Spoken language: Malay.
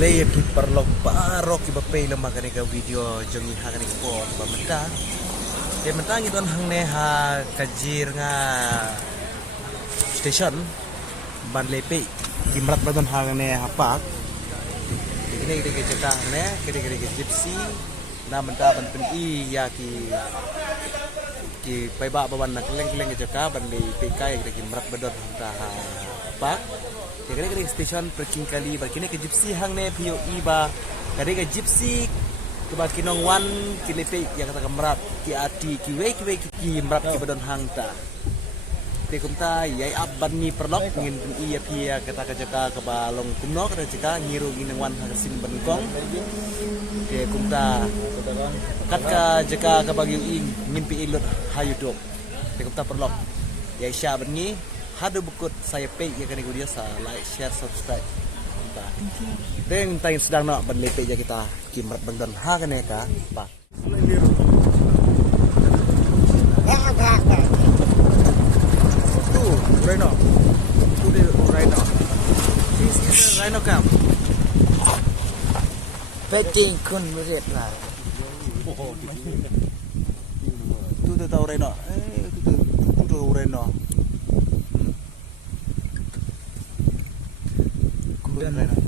Play ki perlok paro ki bapay lemah kani ka video jongi ha kani ko ba menta. Dia menta ngi don hang ne ha kajir nga station ban lepe ki mrat badon ha ne ha pak. Ini ke cerita ne kiri-kiri gypsy na menta ban pen I ya ki pai ba ban nak leng-leng ke jaka ban lepe kai ki mrat badon ha pak. Kali-kali station parking kali berkini ke gypsy hang ne pio iba kali ke gypsy ke bakinong wan kilepe yang kata kemerat ki ati ki we ki merat ki badon hang ta te kumta yai ab ban ni perlok ngin iya pia kata ka jaka ke balong kumno kata jaka ngiru ngin wan hang sin ban kong te kumta kat ka jaka ke bagi ngin pi ilut hayudok te kumta perlok yai sya ban ni hadu bukut saya pay ya kani dia sa like share subscribe ta teng tain sedang nak berlepe je kita kimrat bandon ha kane ka pa tu rhino tu de rhino this is a rhino camp Peting kun berit lah. tu tahu rhino tu rhino Rhino.